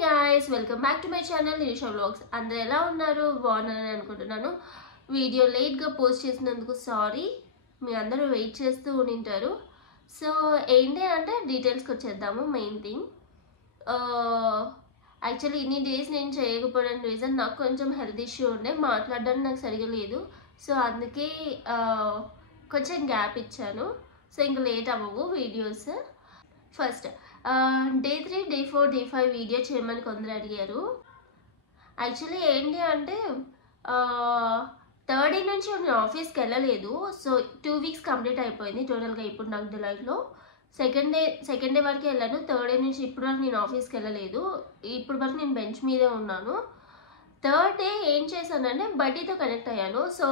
guys, welcome back to my channel Nirisha Vlogs. అందరూ ఎలా ఉన్నారు? బాగున్నారని అనుకుంటున్నాను. వీడియో లేట్ గా పోస్ట్ చేసినందుకు సారీ. మీ అందరూ వెయిట్ చేస్తూ ఉంటారు. సో ఏంటి అంటే డీటెయిల్స్ కి వచ్చేద్దాము. మెయిన్ థింగ్ యాక్చువల్లీ ఇన్ని డేస్ నేను చేయకపోవడానికి రీజన్ నాకు కొంచెం హెల్త్ ఇష్యూ ఉండే, మాట్లాడడానికి నాకు సరిగా లేదు. సో అందుకే కొంచెం గ్యాప్ ఇచ్చాను. సో ఇంకా లేట్ అవ్వవు videos. First day 3, day 4, day 5 video చేయమని కొందరు అడిగారు. యాక్చువల్లీ ఏంటి అంటే థర్డ్ డే నుంచి నేను ఆఫీస్కి వెళ్ళలేదు. సో 2 వీక్స్ కంప్లీట్ అయిపోయింది టోటల్గా ఇప్పుడు నాకు డిలైట్లో. సెకండ్ డే వరకు వెళ్ళాను. థర్డ్ డే నుంచి ఇప్పుడు వరకు నేను ఆఫీస్కి వెళ్ళలేదు. ఇప్పుడు వరకు నేను బెంచ్ మీదే ఉన్నాను. థర్డ్ డే ఏం చేశానంటే బడ్డీతో కనెక్ట్ అయ్యాను. సో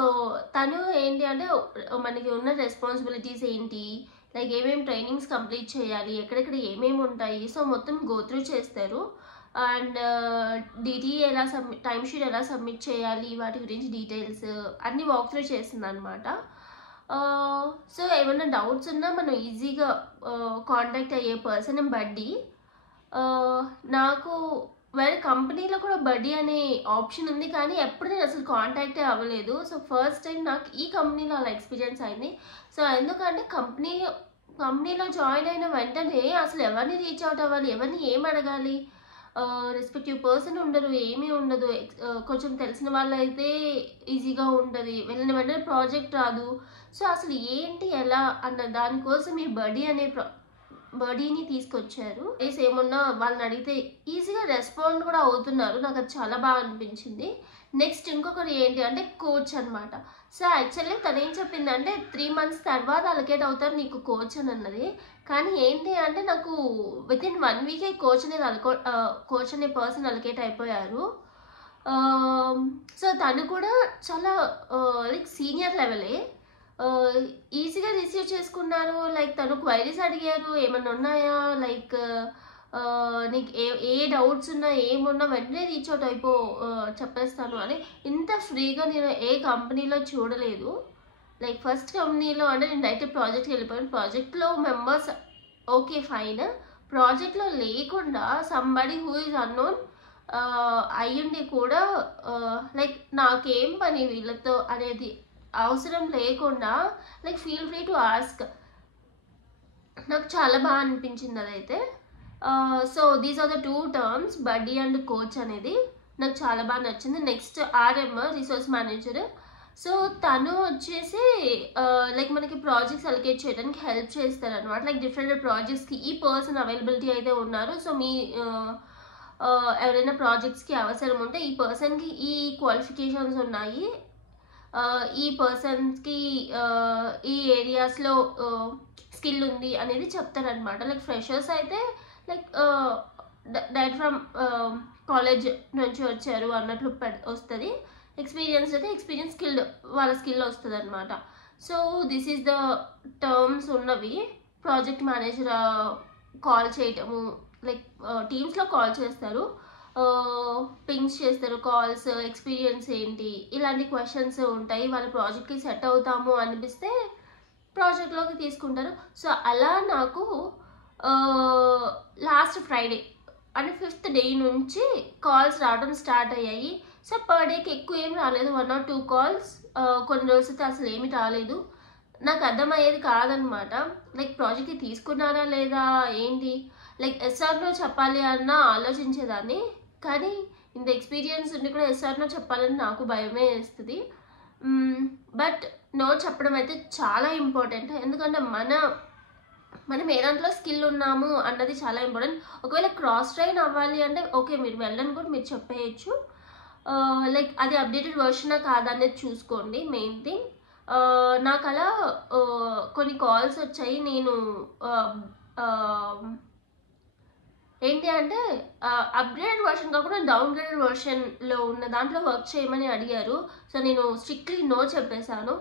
తను ఏంటి అంటే మనకి ఉన్న రెస్పాన్సిబిలిటీస్ ఏంటి, లైక్ ఏమేమి ట్రైనింగ్స్ కంప్లీట్ చేయాలి, ఎక్కడెక్కడ ఏమేమి ఉంటాయి, సో మొత్తం గో త్రూ చేస్తారు. అండ్ డిటీ ఎలా టైమ్ షీట్ ఎలా సబ్మిట్ చేయాలి, వాటి గురించి డీటెయిల్స్ అన్నీ వాక్ త్రూ చేస్తుంది అనమాట. సో ఏమైనా డౌట్స్ ఉన్నా మనం ఈజీగా కాంటాక్ట్ అయ్యే పర్సన్ బడ్డీ. నాకు వేరే కంపెనీలో కూడా బడ్డీ అనే ఆప్షన్ ఉంది, కానీ ఎప్పుడు నేను అసలు కాంటాక్టే అవ్వలేదు. సో ఫస్ట్ టైం నాకు ఈ కంపెనీలో అలా ఎక్స్పీరియన్స్ అయింది. సో ఎందుకంటే కంపెనీలో జాయిన్ అయిన వెంటనే అసలు ఎవరిని రీచ్ అవుట్ అవ్వాలి, ఎవరిని ఏం అడగాలి, రెస్పెక్టివ్ పర్సన్ ఉండరు, ఏమీ ఉండదు. కొంచెం తెలిసిన వాళ్ళు అయితే ఈజీగా ఉంటుంది, వెళ్ళిన వెంటనే ప్రాజెక్ట్ రాదు. సో అసలు ఏంటి ఎలా అన్న దానికోసం ఈ బడ్డీని తీసుకొచ్చారు. ఏమున్నా వాళ్ళని అడిగితే ఈజీగా రెస్పాండ్ కూడా అవుతున్నారు. నాకు అది చాలా బాగా అనిపించింది. నెక్స్ట్ ఇంకొకటి ఏంటి అంటే కోచ్ అనమాట. సో యాక్చువల్లీ తను ఏం చెప్పిందంటే 3 months తర్వాత అలొకేట్ అవుతారు నీకు కోచ్ అని అన్నది. కానీ ఏంటి అంటే నాకు వితిన్ 1 week కోచ్ అనే పర్సన్ అలొకేట్ అయిపోయారు. సో తను కూడా చాలా లైక్ సీనియర్ లెవెలే, ఈజీగా రిసీవ్ చేసుకున్నారు. లైక్ తను క్వైరీస్ అడిగారు, ఏమన్నా ఉన్నాయా, లైక్ నీకు ఏ డౌట్స్ ఉన్నా ఏమున్నా వెంటనే రీచ్ అవుట్ చెప్పేస్తాను అని. ఇంత ఫ్రీగా నేను ఏ కంపెనీలో చూడలేదు. లైక్ ఫస్ట్ కంపెనీలో అంటే నేను డైరెక్ట్ ప్రాజెక్ట్కి వెళ్ళిపోయాను. ప్రాజెక్ట్లో మెంబర్స్ ఓకే ఫైన్, ప్రాజెక్ట్లో లేకుండా సంబడి హూ ఈజ్ అన్నోన్ అయ్యుండి కూడా లైక్ నాకేం పని వీళ్ళతో అనేది అవసరం లేకుండా like feel free to ask. నాకు చాలా బాగా అనిపించింది అదైతే. So these are the 2 terms, buddy and coach అనేది నాకు చాలా బాగా నచ్చింది. Next RM resource manager. So తను వచ్చేసి లైక్ మనకి ప్రాజెక్ట్స్ అలొకేట్ చేయడానికి హెల్ప్ చేస్తారు అనమాట. లైక్ డిఫరెంట్ ప్రాజెక్ట్స్కి ఈ పర్సన్ అవైలబిలిటీ అయితే ఉన్నారు. సో మీ ఎవరైనా ప్రాజెక్ట్స్కి అవసరం ఉంటే ఈ పర్సన్కి ఈ క్వాలిఫికేషన్స్ ఉన్నాయి, ఈ పర్సన్స్కి ఈ ఏరియాస్లో స్కిల్ ఉంది అనేది చెప్తారనమాట. లైక్ ఫ్రెషర్స్ అయితే లైక్ డైరెక్ట్ ఫ్రమ్ కాలేజ్ నుంచి వచ్చారు అన్నట్లు వస్తుంది. ఎక్స్పీరియన్స్ అయితే ఎక్స్పీరియన్స్ వాళ్ళ స్కిల్ వస్తుంది అనమాట. So this is the terms ఉన్నవి. ప్రాజెక్ట్ మేనేజర్ కాల్ చేయటము, లైక్ టీమ్స్లో కాల్ చేస్తారు, పింగ్స్ చేస్తారు కాల్స్, ఎక్స్పీరియన్స్ ఏంటి ఇలాంటి క్వశ్చన్స్ ఉంటాయి. వాళ్ళ ప్రాజెక్ట్కి సెట్ అవుతాము అనిపిస్తే ప్రాజెక్ట్లోకి తీసుకుంటారు. సో అలా నాకు లాస్ట్ ఫ్రైడే అంటే 5th డే నుంచి కాల్స్ రావడం స్టార్ట్ అయ్యాయి. సో పర్ డేకి ఎక్కువ ఏం రాలేదు, 1 or 2 calls. కొన్ని రోజులైతే అసలు ఏమి రాలేదు. నాకు అర్థమయ్యేది కాదనమాట. లైక్ ప్రాజెక్ట్కి తీసుకున్నారా లేదా ఏంటి, లైక్ SRనో చెప్పాలి అన్న ఆలోచించేదాన్ని. కానీ ఇంత ఎక్స్పీరియన్స్ ఉండి కూడా SRనో చెప్పాలని నాకు భయమే వేస్తుంది. బట్ నో చెప్పడం అయితే చాలా ఇంపార్టెంట్. ఎందుకంటే మనం ఏ దాంట్లో స్కిల్ ఉన్నాము అన్నది చాలా ఇంపార్టెంట్. ఒకవేళ క్రాస్ ట్రైన్ అవ్వాలి అంటే ఓకే, మీరు వెళ్ళని కూడా మీరు చెప్పేయచ్చు. లైక్ అది అప్డేటెడ్ వర్షనా కాదా అనేది చూసుకోండి. మెయిన్ థింగ్ నాకు అలా కొన్ని కాల్స్ వచ్చాయి. నేను ఏంటి అంటే అప్గ్రేడెడ్ వర్షన్ కాకుండా డౌన్గ్రేడెడ్ వర్షన్లో ఉన్న దాంట్లో వర్క్ చేయమని అడిగారు. సో నేను స్ట్రిక్ట్లీ నో చెప్పేశాను.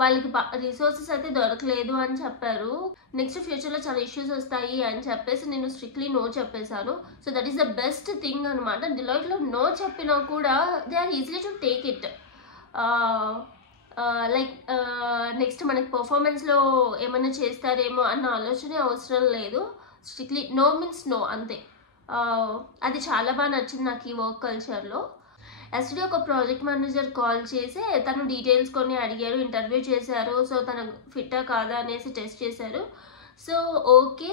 వాళ్ళకి రిసోర్సెస్ అయితే దొరకలేదు అని చెప్పారు. నెక్స్ట్ ఫ్యూచర్లో చాలా ఇష్యూస్ వస్తాయి అని చెప్పేసి నేను స్ట్రిక్ట్లీ నో చెప్పేశాను. So that is the best thing అనమాట. డిలాయిట్లో నో చెప్పినా కూడా they are easily to take it. Like next మనకి పర్ఫార్మెన్స్లో ఏమైనా చేస్తారేమో అన్న ఆలోచనే అవసరం లేదు. స్ట్రిక్ట్లీ నో మీన్స్ నో అంతే. అది చాలా బాగా నచ్చింది నాకు ఈ వర్క్ కల్చర్లో. యాక్చువల్లీ ఒక ప్రాజెక్ట్ మేనేజర్ కాల్ చేసి తను డీటెయిల్స్ కొన్ని అడిగారు, ఇంటర్వ్యూ చేశారు. సో తన ఫిట్టా కాదా అనేసి టెస్ట్ చేశారు. సో ఓకే,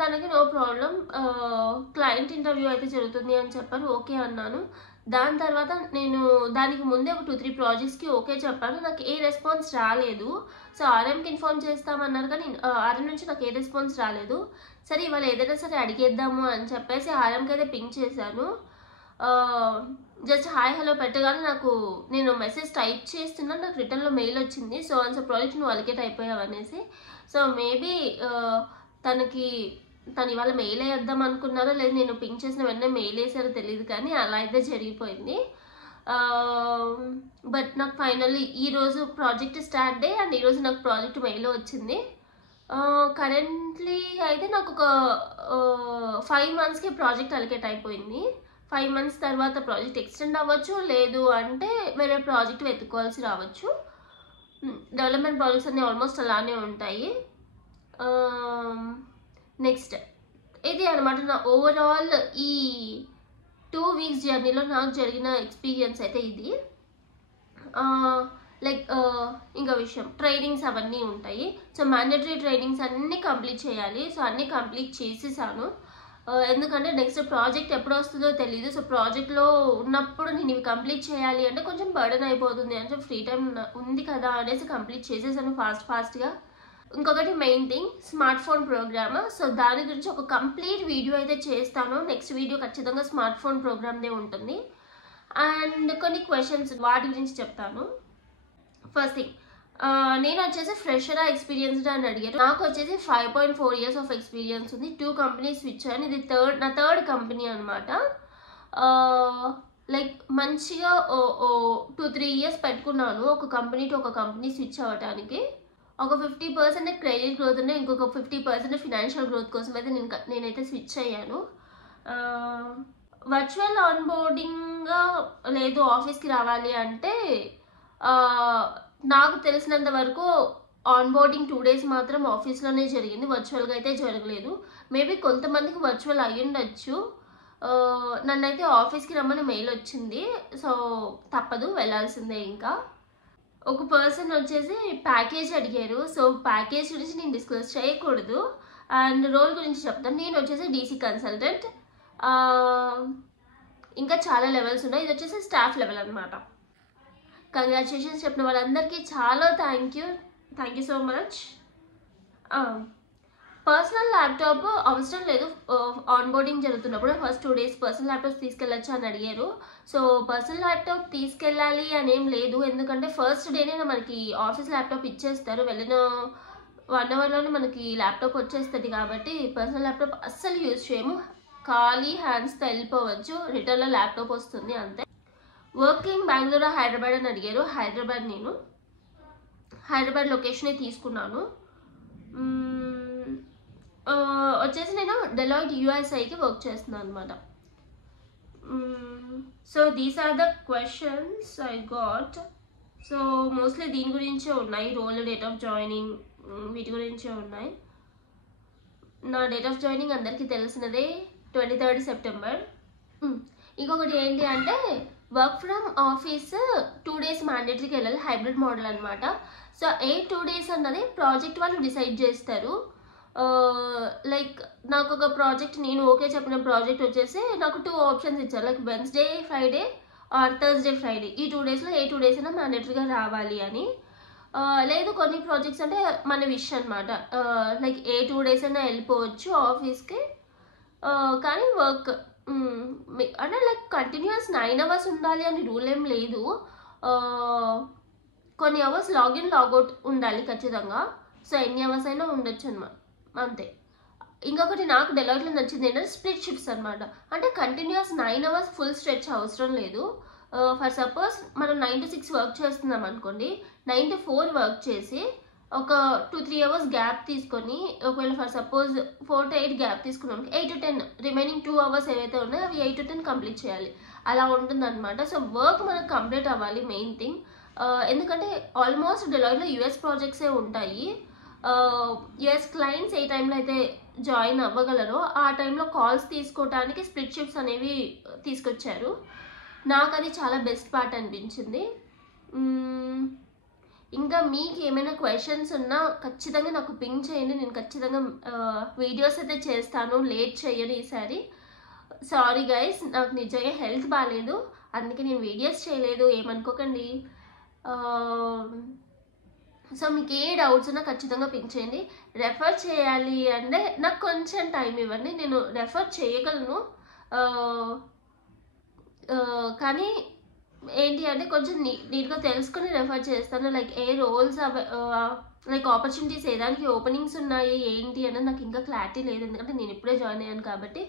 తనకి నో ప్రాబ్లం, క్లయింట్ ఇంటర్వ్యూ అయితే జరుగుతుంది అని చెప్పాను. ఓకే అన్నాను. దాని తర్వాత నేను దానికి ముందే ఒక 2-3 ప్రాజెక్ట్స్కి ఓకే చెప్పాను. నాకు ఏ రెస్పాన్స్ రాలేదు. సో ఆర్ఎంకి ఇన్ఫార్మ్ చేస్తామన్నారు కానీ ఆర్ఎం నుంచి నాకు ఏ రెస్పాన్స్ రాలేదు. సరే ఇవాళ ఏదైనా సరే అడిగేద్దాము అని చెప్పేసి ఆర్ఎంకి అయితే పింక్ చేశాను. జస్ట్ హాయ్ హలో పెట్టగానే నేను మెసేజ్ టైప్ చేస్తున్నాను, నాకు రిటర్న్లో మెయిల్ వచ్చింది. సో ఆన్సర్ ప్రాజెక్ట్ నువ్వు అలికేట్ అయిపోయావు అనేసి. సో మేబీ తను ఇవాళ మెయిల్ వేద్దాం అనుకున్నారో లేదు, నేను పింక్ చేసిన వెంటనే మెయిల్ వేసారో తెలియదు కానీ అలా అయితే జరిగిపోయింది. బట్ నాకు ఫైనల్లీ ఈరోజు ప్రాజెక్ట్ స్టార్ట్ డే అండ్ ఈరోజు నాకు ప్రాజెక్ట్ మెయిల్ వచ్చింది. కరెంట్లీ అయితే నాకు ఒక 5 monthsకి ప్రాజెక్ట్ అలికేట్ అయిపోయింది. 5 months తర్వాత ప్రాజెక్ట్ ఎక్స్టెండ్ అవ్వచ్చు, లేదు అంటే వేరే ప్రాజెక్ట్ వెతుక్కోవాల్సి రావచ్చు. డెవలప్మెంట్ ప్రాజెక్ట్స్ అన్నీ ఆల్మోస్ట్ అలానే ఉంటాయి. నెక్స్ట్ ఇది అనమాట నా ఓవరాల్ ఈ 2 weeks జర్నీలో నాకు జరిగిన ఎక్స్పీరియన్స్ అయితే ఇది. లైక్ ఇంకో విషయం, ట్రైనింగ్స్ అవన్నీ ఉంటాయి. సో మ్యాండేటరీ ట్రైనింగ్స్ అన్నీ కంప్లీట్ చేయాలి. సో అన్నీ కంప్లీట్ చేసేసాను. ఎందుకంటే నెక్స్ట్ ప్రాజెక్ట్ ఎప్పుడు వస్తుందో తెలియదు. సో ప్రాజెక్ట్లో ఉన్నప్పుడు నేను ఇవి కంప్లీట్ చేయాలి అంటే కొంచెం బర్డెన్ అయిపోతుంది. అంటే ఫ్రీ టైం ఉంది కదా అనేసి కంప్లీట్ చేసేసాను ఫాస్ట్గా. ఇంకొకటి main thing, smart phone program. So దాని గురించి ఒక కంప్లీట్ వీడియో అయితే చేస్తాను. నెక్స్ట్ వీడియో ఖచ్చితంగా స్మార్ట్ ఫోన్ ప్రోగ్రామ్దే ఉంటుంది. అండ్ కొన్ని క్వశ్చన్స్ వాటి గురించి చెప్తాను. ఫస్ట్ థింగ్, నేను వచ్చేసి ఫ్రెషరా ఎక్స్పీరియన్స్డ్ అని అడిగారు. నాకు వచ్చేసి 5.4 years ఆఫ్ ఎక్స్పీరియన్స్ ఉంది. 2 companies స్విచ్ అయ్యాను. ఇది నా థర్డ్ కంపెనీ అనమాట. లైక్ మంచిగా 2-3 years పెట్టుకున్నాను ఒక కంపెనీ టు ఒక కంపెనీ స్విచ్ అవ్వడానికి. ఒక 50% క్రెడిట్ గ్రోత్ ఉన్నాయి, ఇంకొక 50% ఫినాన్షియల్ గ్రోత్ కోసం అయితే నేనైతే స్విచ్ అయ్యాను. వర్చువల్ ఆన్బోర్డింగ్ లేదు ఆఫీస్కి రావాలి అంటే నాకు తెలిసినంత వరకు ఆన్బోర్డింగ్ 2 days మాత్రం ఆఫీస్లోనే జరిగింది, వర్చువల్గా అయితే జరగలేదు. మేబీ కొంతమందికి వర్చువల్ అయ్యి ఉండొచ్చు. నన్నైతే ఆఫీస్కి రమ్మని మెయిల్ వచ్చింది. సో తప్పదు, వెళ్ళాల్సిందే. ఇంకా ఒక పర్సన్ వచ్చేసి ప్యాకేజ్ అడిగారు. సో ప్యాకేజ్ గురించి నేను డిస్కస్ చేయకూడదు. అండ్ రోల్ గురించి చెప్తాను. నేను వచ్చేసి డీసీ కన్సల్టెంట్. ఇంకా చాలా లెవెల్స్ ఉన్నాయి. ఇది వచ్చేసి స్టాఫ్ లెవెల్ అనమాట. కంగ్రాచులేషన్స్ చెప్పిన వాళ్ళందరికీ చాలా thank you so much. Personal laptop అవసరం లేదు. ఆన్బోర్డింగ్ జరుగుతున్నప్పుడు ఫస్ట్ 2 days పర్సనల్ ల్యాప్టాప్ తీసుకెళ్ళచ్చు అని అడిగారు. సో పర్సనల్ ల్యాప్టాప్ తీసుకెళ్ళాలి అని ఏం లేదు. ఎందుకంటే ఫస్ట్ డేనే మనకి ఆఫీస్ ల్యాప్టాప్ ఇచ్చేస్తారు. వెళ్ళిన 1 hourలోనే మనకి ల్యాప్టాప్ వచ్చేస్తుంది. కాబట్టి పర్సనల్ ల్యాప్టాప్ అస్సలు యూజ్ చేయము. ఖాళీ హ్యాండ్స్తో వెళ్ళిపోవచ్చు. రిటర్న్లో ల్యాప్టాప్ వస్తుంది అంతే. వర్కింగ్ బెంగళూరు హైదరాబాద్ అని అడిగారు. నేను హైదరాబాద్ లొకేషనే తీసుకున్నాను. వచ్చేసి నేను డెలాయిట్ యూఎస్ఐకి వర్క్ చేస్తున్నాను అనమాట. So these are the questions I got. So mostly దీని గురించే ఉన్నాయి. రోల్, డేట్ ఆఫ్ జాయినింగ్, వీటి గురించే ఉన్నాయి. నా డేట్ ఆఫ్ జాయినింగ్ అందరికీ తెలిసినదే, 23rd September. ఇంకొకటి ఏంటి అంటే వర్క్ ఫ్రమ్ ఆఫీస్ 2 days మ్యాండేటరీకి వెళ్ళాలి. హైబ్రిడ్ మోడల్ అనమాట. సో 2 days అన్నది ప్రాజెక్ట్ వాళ్ళు డిసైడ్ చేస్తారు. లైక్ నాకు ఒక ప్రాజెక్ట్, నేను ఓకే చెప్పిన ప్రాజెక్ట్ వచ్చేసి నాకు 2 options ఇచ్చారు. Like Wednesday, Friday or Thursday, Friday. ఈ 2 daysలో 2 days అయినా మ్యాండేటరీగా రావాలి అని. లేదు కొన్ని ప్రాజెక్ట్స్ అంటే మన విష్ అనమాట. లైక్ 2 days అయినా వెళ్ళిపోవచ్చు ఆఫీస్కి. కానీ వర్క్ అంటే లైక్ కంటిన్యూస్ 9 hours ఉండాలి అని రూల్ ఏం లేదు. కొన్ని అవర్స్ లాగిన్ లాగౌట్ ఉండాలి ఖచ్చితంగా. సో ఎన్ని అవర్స్ అయినా ఉండొచ్చు అనమాట, అంతే. ఇంకొకటి నాకు డెలాయిట్లో నచ్చింది ఏంటంటే స్ప్లిట్ షిఫ్ట్స్ అనమాట. అంటే కంటిన్యూస్ 9 hours ఫుల్ స్ట్రెచ్ అవసరం లేదు. ఫర్ సపోజ్ మనం 9 to 6 వర్క్ చేస్తున్నాం అనుకోండి, 9 to 4 వర్క్ చేసి ఒక 2-3 hours గ్యాప్ తీసుకొని, ఒకవేళ ఫర్ సపోజ్ 4 to 8 గ్యాప్ తీసుకున్నాం, 8 to 10 రిమైనింగ్ 2 hours ఏవైతే ఉన్నాయో అవి 8 to 10 కంప్లీట్ చేయాలి. అలా ఉంటుంది అనమాట. సో వర్క్ మనకు కంప్లీట్ అవ్వాలి మెయిన్ థింగ్. ఎందుకంటే ఆల్మోస్ట్ డెలాయిట్లో US ప్రాజెక్ట్సే ఉంటాయి. యుఎస్ క్లయింట్స్ ఏ టైంలో అయితే జాయిన్ అవ్వగలరో ఆ టైంలో కాల్స్ తీసుకోవడానికి స్ప్లిట్ షిఫ్ట్స్ అనేవి తీసుకొచ్చారు. నాకు అది చాలా బెస్ట్ పార్ట్ అనిపించింది. ఇంకా మీకు ఏమైనా క్వశ్చన్స్ ఉన్నా ఖచ్చితంగా నాకు పింక్ చేయండి. నేను ఖచ్చితంగా వీడియోస్ అయితే చేస్తాను, లేట్ చేయను ఈసారి. సారీ గైస్, నాకు నిజంగా హెల్త్ బాగాలేదు, అందుకే నేను వీడియోస్ చేయలేదు, ఏమనుకోకండి. సో మీకు ఏ డౌట్స్ ఉన్నా ఖచ్చితంగా పింక్ చేయండి. రెఫర్ చేయాలి అంటే నాకు కొంచెం టైం ఇవ్వండి, నేను రెఫర్ చేయగలను. కానీ ఏంటి అంటే కొంచెం నీట్గా తెలుసుకుని రెఫర్ చేస్తాను. లైక్ ఏ రోల్స్ లైక్ ఆపర్చునిటీస్ ఏదానికి ఓపెనింగ్స్ ఉన్నాయి ఏంటి అనేది నాకు ఇంకా క్లారిటీ లేదు, ఎందుకంటే నేను ఇప్పుడే జాయిన్ అయ్యాను కాబట్టి.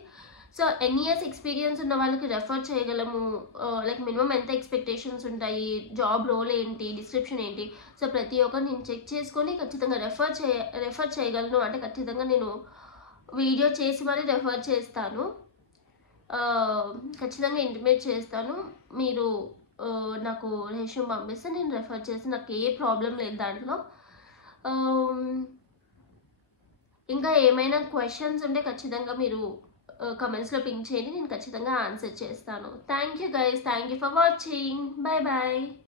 సో ఎన్ని ఇయర్స్ ఎక్స్పీరియన్స్ ఉన్న వాళ్ళకి రెఫర్ చేయగలము, లైక్ మినిమం ఎంత ఎక్స్పెక్టేషన్స్ ఉంటాయి, జాబ్ రోల్ ఏంటి, డిస్క్రిప్షన్ ఏంటి, సో ప్రతి ఒక్కరు నేను చెక్ చేసుకొని ఖచ్చితంగా రెఫర్ చేయగలను. అంటే ఖచ్చితంగా నేను వీడియో చేసి మరీ రెఫర్ చేస్తాను, ఖచ్చితంగా ఇంటిమేట్ చేస్తాను. మీరు నాకు రెజ్యూమ్ పంపిస్తే నేను రెఫర్ చేసి, నాకు ఏ ప్రాబ్లం లేదు దాంట్లో. ఇంకా ఏమైనా క్వశ్చన్స్ ఉంటే ఖచ్చితంగా మీరు కమెంట్స్లో పింక్ చేయండి, నేను ఖచ్చితంగా ఆన్సర్ చేస్తాను. Thank you guys, thank you for watching, bye bye.